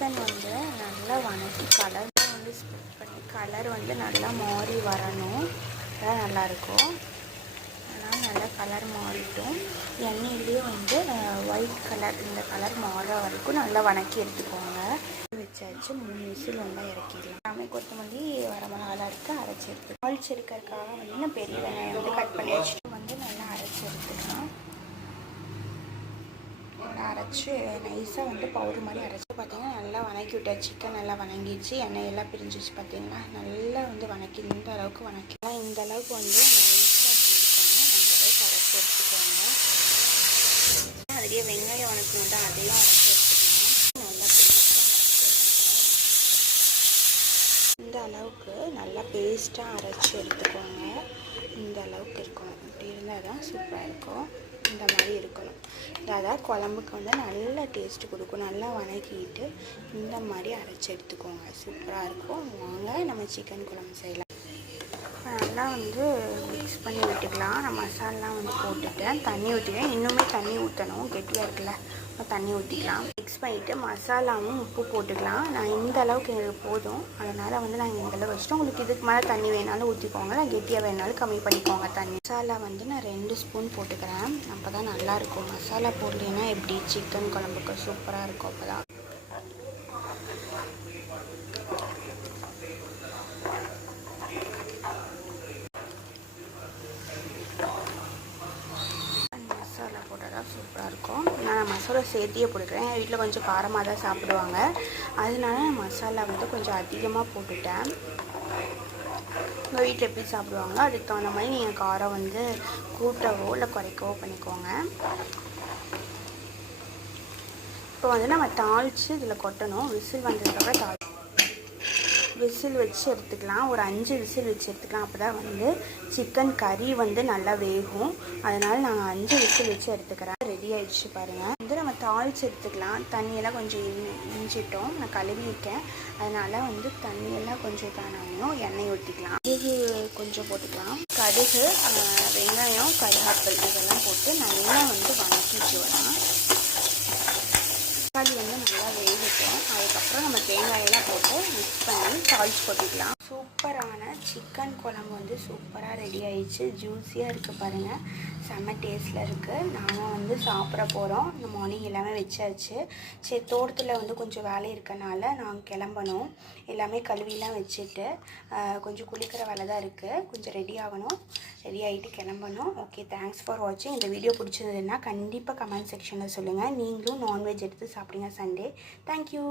Chicken வந்து நல்லா வணக்கி கலர் வந்து ஸ்ப்ரெட் பண்ணி கலர் வந்து நல்லா மாறி வரணும். அதான் நல்லாயிருக்கும். அதனால் நல்லா கலர் மாறிட்டும். எண்ணெயிலேயே வந்து ஒயிட் கலர் இந்த கலர் மாறுற வரைக்கும் நல்லா வணக்கி எடுத்துக்கோங்க. வச்சாச்சு 3 விசில் வந்தால் இறக்கிடலாம். எல்லாமே கொத்தமல்லி வரமிளகாலாம் இருக்குது அரைச்சி எடுத்து தாளிச்சு எடுக்கிறதுக்காக வந்து நான் பெரிய வெங்காயம் வந்து கட் பண்ணி வச்சுட்டு வந்து நல்லா அரைச்சி எடுத்துக்கலாம். நல்லா அரைச்சி நைஸாக வந்து பவுடர் மாதிரி அரைச்சி பார்த்தீங்கன்னா நல்லா வணக்கி விட்டாச்சு. சிக்கன் நல்லா வணங்கிடுச்சு, எண்ணெயெல்லாம் பிரிஞ்சிச்சு. பார்த்தீங்கன்னா நல்லா வந்து வணக்கி இந்த அளவுக்கு வணக்கிக்கலாம். இந்த அளவுக்கு வந்து நைஸாக இருக்கணும். அந்த அளவுக்கு அரைச்சி எடுத்துக்கோங்க. அதுலேயே வெங்காயம் வணக்கணும் தான் அதையும் அரைச்சி எடுத்துக்கலாம். நல்லா இந்த அளவுக்கு நல்லா பேஸ்ட்டாக அரைச்சி எடுத்துக்கோங்க. இந்த அளவுக்கு இருக்கணும். இப்படி இருந்தால் தான் சூப்பராக இருக்கும். இந்த மாதிரி இருக்கணும். அதாவது குழம்புக்கு வந்து நல்ல டேஸ்ட்டு கொடுக்கும். நல்லா வணக்கிட்டு இந்த மாதிரி அரைச்சி எடுத்துக்கோங்க. சூப்பராக இருக்கும். வாங்க நம்ம சிக்கன் குழம்பு செய்யலாம். நல்லா வந்து மிக்ஸ் பண்ணி விட்டுக்கலாம். நான் மசாலாலாம் வந்து போட்டுட்டேன். தண்ணி ஊற்றிட்டேன். இன்னுமே தண்ணி ஊற்றணும். கெட்டியாக இருக்குல்ல, தண்ணி ஊற்றிக்கலாம். மிக்ஸ் பண்ணிவிட்டு மசாலாவும் உப்பு போட்டுக்கலாம். நான் இந்த அளவுக்கு எங்களுக்கு போதும், அதனால் வந்து நாங்கள் இந்த அளவு வச்சுட்டோம். உங்களுக்கு இதுக்கு மேலே தண்ணி வேணாலும் ஊற்றிக்கோங்க, இல்லை கெட்டியாக வேணாலும் கம்மி பண்ணிக்கோங்க தண்ணி. மசாலா வந்து நான் 2 ஸ்பூன் போட்டுக்கிறேன். அப்போ தான் நல்லாயிருக்கும். மசாலா போடலைன்னா எப்படி சிக்கன் குழம்புக்கு சூப்பராக இருக்கும். அப்போ தான் மசாலா போட்டால் தான் சூப்பராக இருக்கும். நான் மசாலா சேர்த்தியே போட்டுக்கிறேன். என் வீட்டில் கொஞ்சம் காரமாக தான் சாப்பிடுவாங்க, அதனால மசாலா வந்து கொஞ்சம் அதிகமாக போட்டுட்டேன். உங்கள் வீட்டில் எப்படி சாப்பிடுவாங்களோ அதுக்கு தகுந்த மாதிரி நீங்கள் காரம் வந்து கூட்டவோ இல்லை குறைக்கவோ பண்ணிக்கோங்க. இப்போ வந்து நம்ம தாளித்து இதில் கொட்டணும். விசில் வந்ததுக்கப்புறம் விசில் வச்சு எடுத்துக்கலாம். ஒரு 5 விசில் வச்சு எடுத்துக்கலாம். அப்போ தான் வந்து சிக்கன் கறி வந்து நல்லா வேகும். அதனால் நாங்கள் 5 விசில் வச்சு எடுத்துக்கிறேன். ரெடி ஆகிடுச்சு பாருங்கள். வந்து நம்ம தாளித்து எடுத்துக்கலாம். தண்ணியெல்லாம் கொஞ்சம் இஞ்சிட்டோம். நான் கழுவியிருக்கேன், அதனால் வந்து தண்ணியெல்லாம் கொஞ்சம் தானாயும் எண்ணெய் ஊற்றிக்கலாம். கடுகு கொஞ்சம் போட்டுக்கலாம். கடுகு, வெங்காயம், கருவேப்பிலை இதெல்லாம் போட்டு நல்லா வந்து வணக்கிட்டு வரலாம். தக்காளி வந்து நல்லா வேகட்டும். அதுக்கப்புறம் நம்ம தேங்காயெல்லாம் போட்டு மிக்ஸ் பண்ணி தாளிச்சு கொட்டிக்கலாம். சூப்பரான சிக்கன் குழம்பு வந்து சூப்பராக ரெடி ஆயிடுச்சு. ஜூஸியாக இருக்குது பாருங்கள். செம்ம டேஸ்ட்டில் இருக்குது. நாங்கள் வந்து சாப்பிட போகிறோம். இந்த மார்னிங் எல்லாமே வச்சாச்சு. சரி, தோட்டத்தில் வந்து கொஞ்சம் வேலை இருக்கனால நாங்கள் கிளம்பணும். எல்லாமே கழுவிலாம் வச்சுட்டு கொஞ்சம் குளிக்கிற வேலை தான் இருக்குது. கொஞ்சம் ரெடி ஆகணும். ரெடி ஆகிட்டு கிளம்பணும். ஓகே, தேங்க்ஸ் ஃபார் வாட்சிங். இந்த வீடியோ பிடிச்சதுன்னா கண்டிப்பாக கமெண்ட் செக்ஷனில் சொல்லுங்கள். நீங்களும் நான்வெஜ் எடுத்து சாப்பிடுங்க சண்டே. தேங்க்யூ.